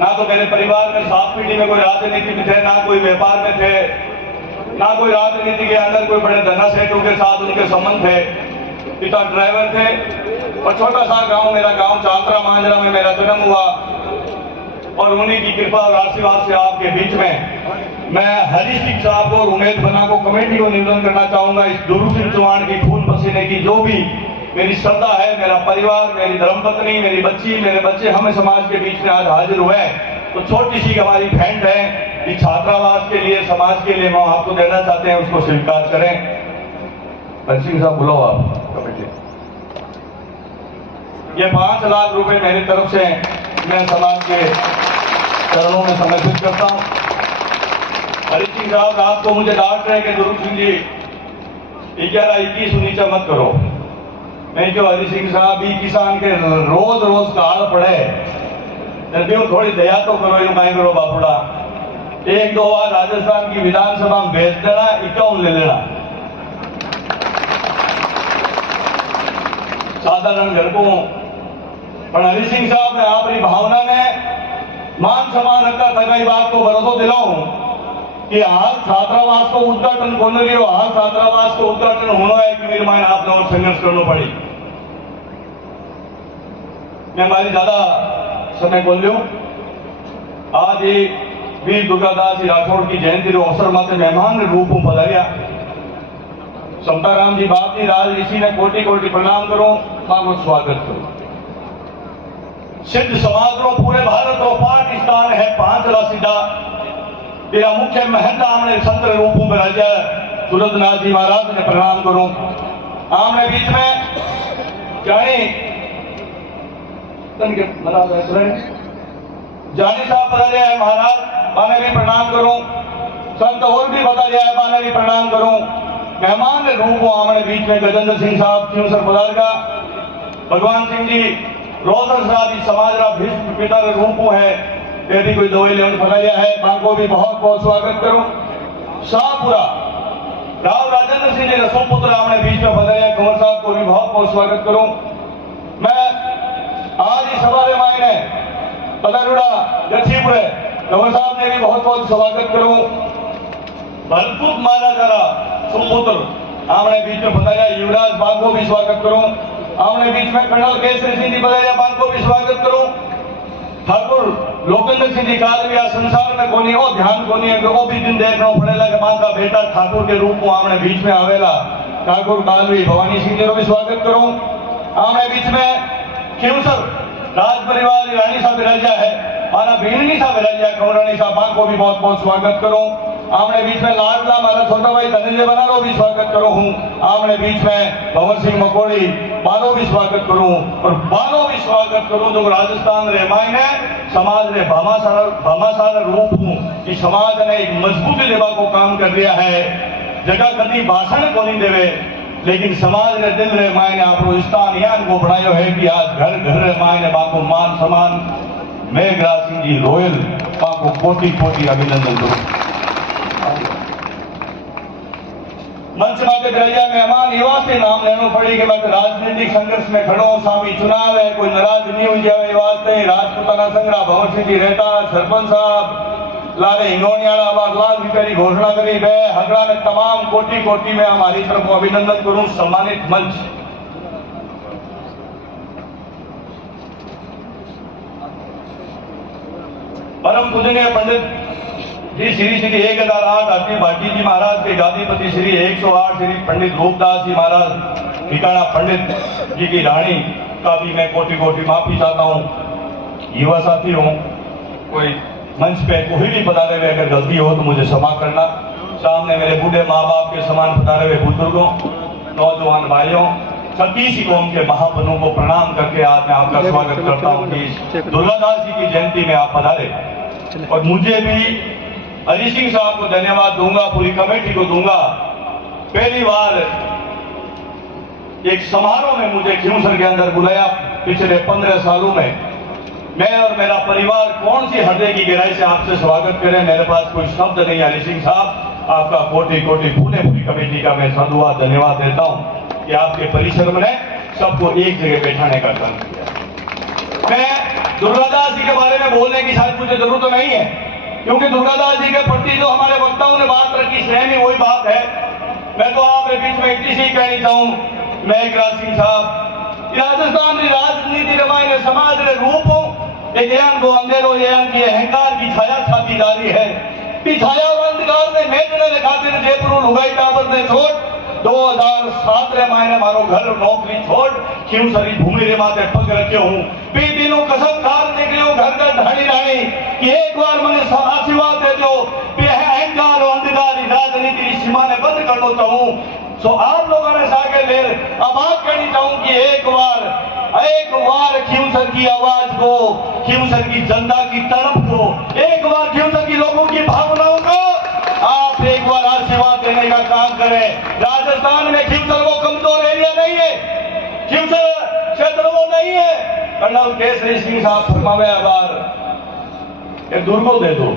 ना तो मेरे परिवार में 7 पीढ़ी में कोई राजनीति में थे, ना कोई व्यापार में थे, ना कोई राजनीति के अंदर कोई बड़े धना सेठों के साथ उनके संबंध थे। पिता ड्राइवर थे और छोटा सा गांव, मेरा गांव चालतरा मांजरा में मेरा जन्म हुआ। और उन्हीं की कृपा और आशीर्वाद से आपके बीच में मैं हरी सिंह साहब को और उमेद बना को कमेटी को निवेदन करना चाहूंगा, इस दुरू सिंह चौहान की खून पसीने की जो भी मेरी श्रद्धा है, मेरा परिवार, मेरी धर्मपत्नी, मेरी बच्ची, मेरे बच्चे हमें समाज के बीच में आज हाजिर हुए। तो छोटी सी हमारी भेंट है कि छात्रावास के लिए, समाज के लिए हम आपको देना चाहते हैं, उसको स्वीकार करें। हरी सिंह साहब बुलाओ आप कमेटी। ये 5 लाख रुपए मेरी तरफ से मैं समाज के चरणों में समर्पित करता हूं। हरी सिंह साहब रात को मुझे डांट रहे कि दुरू सिंह जी 11-21 नीचा मत करो। मैं क्यों हरी सिंह साहब भी किसान के रोज रोज काल पड़े, थोड़ी दया तो करो, यूं कहीं करो बापुड़ा। 1-2 बार राजस्थान की विधानसभा में भेज देना, 51 ले लेना। साधारण घर को पर हरी सिंह साहब ने अपनी भावना में मान सम्मान रखता था। कई बात को भरोसा दिलाऊं कि हाल छात्रावास को उद्घाटन को लियो, हाल छात्रावास को उद्घाटन होना है कि मेरे मायने आपने और संघर्ष करना पड़ी। मैं हमारी ज्यादा समय बोल लूं। आज ही वीर दुर्गादास जी राठौड़ की जयंती रो अवसर माते मेहमान रूप में पधारिया। समताराम जी बाप जी राज ऋषि ने कोटि कोटि प्रणाम करो, मां को स्वागत करो। सिद्ध समाज रो पूरे भारत रो पाकिस्तान है 5 सीधा तेरा मुख्य महंत आमने संत रूप में राजा सूरजनाथ जी महाराज ने प्रणाम करो। आमने बीच में जानी साहब बता दिया है महाराज, माने भी प्रणाम करूं। संत और भी बता दिया है, माने भी प्रणाम करूं। मेहमान ने रूप आमने बीच में गजेंद्र सिंह साहब क्यों सर पधार का, भगवान सिंह जी रोजर साहब जी समाज का भीष्म पिता के रूप है, ये भी कोई दवाई लेने फैलाया है, मां को भी बहुत बहुत स्वागत करूं। शाहपुरा राव राजेंद्र सिंह जी रसोपुत्र आमने बीच में बधाया, कंवर साहब को भी बहुत बहुत स्वागत करूं। मैं आज ही सभा में मायने पदारुड़ा जक्षीपुरे कंवर साहब ने भी बहुत बहुत स्वागत करूं। भरतपुर महाराजा सुपुत्र आमने बीच में बताया, युवराज बाग को भी स्वागत करूं। आमने बीच में कर्नल केसरी सिंह जी बताया, बाग को भी स्वागत करूं। ठाकुर लोकेंद्र सिंह जी काल भी संसार में कोनी हो ध्यान कोनी है, वो भी दिन देखना पड़ेगा कि मां का बेटा ठाकुर के रूप में आमने बीच में आवेला। ठाकुर कालवी भवानी सिंह जी को भी स्वागत करूं। आमने बीच में खिवसर राज परिवार रानी साहब राजा है, मारा भीमनी साहब राजा कौरानी साहब, मां को भी बहुत बहुत स्वागत करूं। आमने बीच में लाडला मारा छोटा भाई धनंजय बनालो भी स्वागत करो हूं। आमने बीच में भवन सिंह मकोड़ी बानो भी स्वागत करूं और बानो भी स्वागत करूं जो राजस्थान रे मायने समाज रे भामाशाला रूप हूं कि समाज ने एक मजबूती लेवा को काम कर दिया है। जगह कभी भाषण को नहीं देवे, लेकिन समाज रे दिल रे मायने आपको स्थान यान को बनायो है कि आज घर घर रे मायने बाको मान सम्मान। मेघराज सिंह जी रोयल बाको कोटि कोटि अभिनंदन करूं। मंच माते बिराजा मेहमान युवा से नाम लेना पड़ी कि मैं राजनीतिक संघर्ष में खड़ो, सामी चुनाव है, कोई नाराज नहीं हो जाए वास्ते राजपुताना संग्रह भवन सिंह जी रहता सरपंच साहब लारे हिंगोनियाला बाग लाल की घोषणा करी है। हगड़ा में तमाम कोटि कोटि में हमारी तरफ अभिनंदन करूं। सम्मानित मंच परम पूजनीय पंडित जी श्री 1008 अखिल भाटी जी महाराज के गादीपति श्री 108 श्री पंडित रूपदास जी महाराज ठिकाना पंडित जी की रानी का भी मैं कोटि कोटि माफी चाहता हूँ। युवा साथी हूँ, कोई मंच पे कोई भी पधारे हुए अगर गलती हो तो मुझे क्षमा करना। सामने मेरे बूढ़े माँ बाप के समान पधारे हुए बुजुर्गों, नौजवान भाइयों, छत्तीस कौम के महापनों को प्रणाम करके आज मैं आपका स्वागत करता हूँ कि दुर्गादास जी की जयंती में आप पधारे। और मुझे भी हरी सिंह साहब को धन्यवाद दूंगा, पूरी कमेटी को दूंगा। पहली बार एक समारोह में मुझे खिवसर के अंदर बुलाया पिछले 15 सालों में। मैं और मेरा परिवार कौन सी हृदय की गहराई से आपसे स्वागत करें, मेरे पास कोई शब्द नहीं। हरी सिंह साहब आपका कोटि कोटि पूरी कमेटी का मैं साधुवाद धन्यवाद देता हूं कि आपके परिश्रम ने सबको एक जगह बैठाने का काम किया। मैं दुर्गादास जी के बारे में बोलने की शायद मुझे जरूरत तो नहीं है, क्योंकि दुर्गादास जी के प्रति जो हमारे वक्ताओं ने बात रखी सेम ही वही बात है। मैं तो आपके बीच में इतनी सी कहनी चाहूं, मेघराज सिंह साहब, राजस्थान की राजनीति रमायण समाज रे रूपों एक यान को अंधेरो यान की अहंकार की छाया छाती जा रही है। छाया और अंधकार ने मेटने खातिर जयपुर लुगाई टावर ने छोड़ 2007 रे मायने मारो घर नौकरी छोड़ क्यों सरी भूमि रे माथे पग रखे हूं। बे दिनों कसम खार निकलो घर का ढाणी ढाणी कि एक बार मैंने आशीर्वाद दे दो, अहंकार और अंधकार की राजनीति की सीमा ने बंद कर लो चाहूं। सो आप लोगों ने सागे ले अब आप कहनी चाहूं कि एक बार खियूसर की आवाज को, खियूसर की जनता की तड़प को, एक बार खियूसर की लोगों की भावनाओं को आप एक बार आशीर्वाद देने का काम करें। राजस्थान में खियूसर वो कमजोर एरिया नहीं है, खियूसर क्षेत्र वो नहीं है। कर्नल केसरी सिंह साहब फरमावे बार ये दुर्गो दे दो।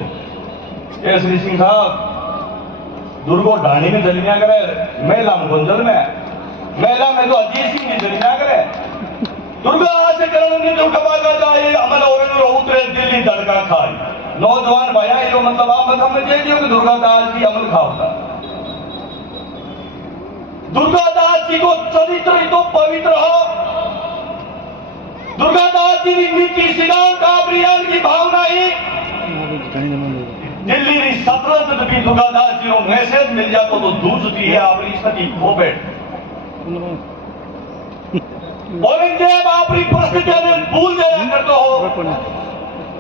केसरी सिंह साहब दुर्गो ढाणी में जलिया करे, मेला में गुंजल में, मेला में तो अजीत सिंह की जलिया करे। दुर्गा आज करण दुर्गा जाए अमल और उतरे दिल्ली धड़का खाई। नौजवान भैया ये मतलब आप समझ दियो कि दुर्गादास जी अमल खाओगा। दुर्गादास जी को चरित्र तो पवित्र हो, दुर्गादास जी की नीति सिद्धांत अभियान की भावना ही दिल्ली की सतरंज भी दुर्गादास जी को मैसेज मिल जाता तो दूसरी है अपनी सती खोपेट औरंगजेब अपनी परिस्थितियां भूल जाया करते हो,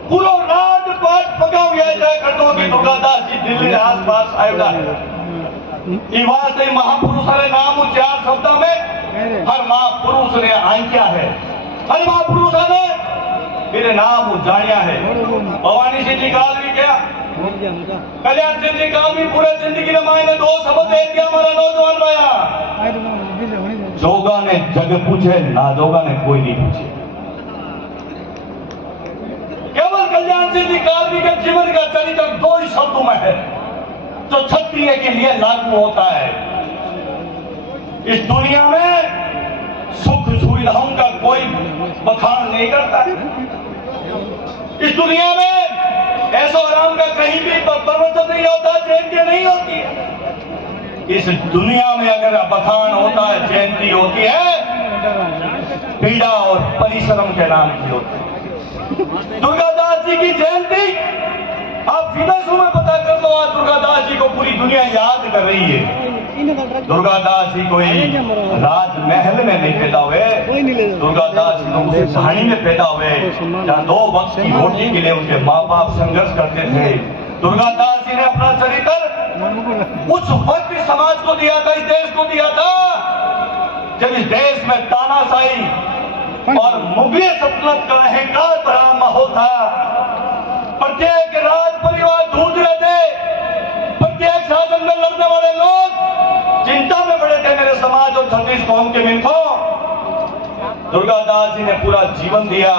पूरा राजपाट पका जाया करते हो कि दुर्गादास जी दिल्ली के आसपास आयोगा है। ये वास्ते महापुरुष ने नाम चार शब्द में हर महापुरुष ने आंकिया है, हर महापुरुष ने मेरे नाम जानिया है। भवानी सिंह जी काल भी क्या, कल्याण सिंह जी काल भी पूरे जिंदगी में मायने दो शब्द दे दिया हमारा नौजवान भाया। जोगा ने जग पूछे, ना जोगा ने कोई नहीं पूछे। केवल कल्याण सिंह जी कालवी के जीवन का चरित्र दो ही शब्दों में है जो क्षत्रिय के लिए लागू होता है। इस दुनिया में सुख सुविधाओं का कोई बखान नहीं करता है। इस दुनिया में ऐसा आराम का कहीं भी प्रवचन नहीं होता, जयंती नहीं होती है। इस दुनिया में अगर बखान होता है, जयंती होती है, पीड़ा और परिश्रम के नाम की होती है। दुर्गादास जी की जयंती आप विदेशों में पता कर लो, आज दुर्गादास जी को पूरी दुनिया याद कर रही है। दुर्गादास जी कोई राजमहल में नहीं पैदा हुए, दुर्गादास जी तो उस ढाणी में पैदा हुए जहाँ 2 वक्त की रोटी के लिए उनके माँ बाप संघर्ष करते थे। दुर्गादास जी ने अपना चरित्र उस वक्त समाज को दिया था, इस देश को दिया था जब इस देश में तानाशाही और मुगल सल्तनत का अहंकार भरा माहौल था। प्रत्येक राज परिवार जूझ रहे थे, प्रत्येक शासन में लड़ने वाले लोग चिंता में पड़े थे मेरे समाज और 36 कौम के मिनखों। दुर्गादास जी ने पूरा जीवन दिया,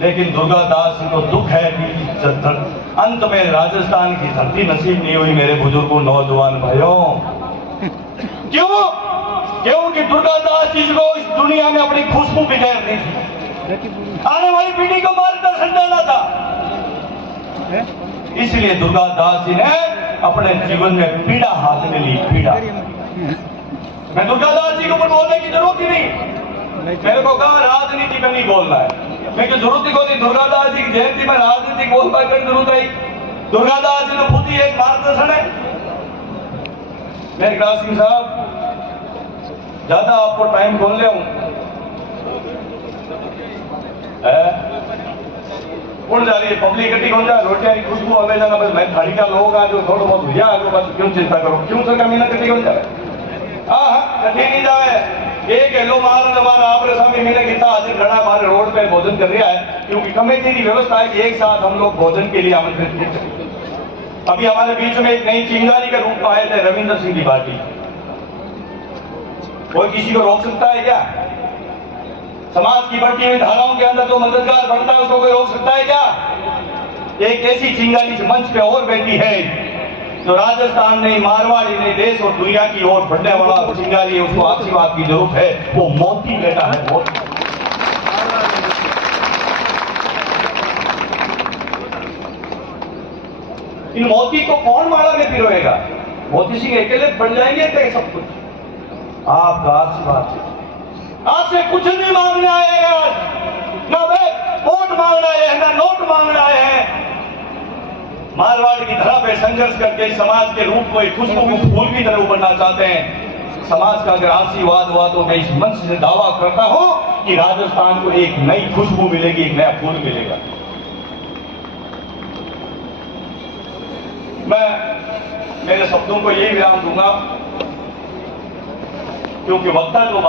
लेकिन दुर्गादास जी को दुख है कि अंत में राजस्थान की धरती नसीब नहीं हुई मेरे बुजुर्गों नौजवान भाइयों। क्यों? क्योंकि दुर्गादास जी को इस दुनिया में अपनी खुशबू बिखेरनी थी, आने वाली पीढ़ी को मार्गदर्शन देना था। इसलिए दुर्गादास जी ने अपने जीवन में पीड़ा हाथ में ली, पीड़ा। मैं दुर्गादास जी को बोलने की जरूरत ही नहीं, मेरे को कहा राजनीति में नहीं बोलना है, लेकिन जरूरत ही कोई दुर्गादास जी की जयंती में राजनीति बोलना की जरूरत है। दुर्गादास जी तो खुद ही एक मार्गदर्शन है। मेघराज सिंह साहब, ज्यादा आपको टाइम खोल ले कौन जा रही है, पब्लिक इकट्ठी कौन जा, रोटियां की खुशबू हमें जाना, बस मैं थाली का लोग आ जो थोड़ा बहुत भैया आगे, बस क्यों चिंता करो, क्यों सर का मीना कट्ठी कौन जा रहा है? हाँ कट्ठी नहीं जाए, एक हेलो हमारा आपरे सामने मैंने कितना हाजिर खड़ा हमारे रोड पे भोजन कर रहा है, क्योंकि कमेटी की व्यवस्था है कि एक साथ हम लोग भोजन के लिए आमंत्रित किए। अभी हमारे बीच में एक नई चिंगारी के रूप में आए थे रविंद्र सिंह की पार्टी। कोई किसी को रोक सकता है क्या? समाज की बढ़ती हुई धाराओं के अंदर जो मददगार बढ़ता है उसको कोई रोक सकता है क्या? एक ऐसी चिंगारी मंच पे और बैठी है जो राजस्थान नहीं, मारवाड़ी नहीं, देश और दुनिया की ओर बढ़ने वाला चिंगारी है, उसको आशीर्वाद की जरूरत है। वो मोती बेटा है, मोती। इन मोती को कौन माला में पिरोएगा? मोती सिंह अकेले बन जाएंगे क्या सब कुछ? आपका आशीर्वाद है। आपसे कुछ नहीं मांगने आए हैं आज, ना वोट मांगना है ना नोट मांगना है। मारवाड़ की धरा पे संघर्ष करके समाज के रूप को एक खुशबू को फूल की तरह उभरना चाहते हैं। समाज का अगर आशीर्वाद हुआ तो मैं इस मंच से दावा करता हूं कि राजस्थान को एक नई खुशबू मिलेगी, एक नया फूल मिलेगा। मैं मेरे शब्दों को यही विराम दूंगा, क्योंकि वक्ता जो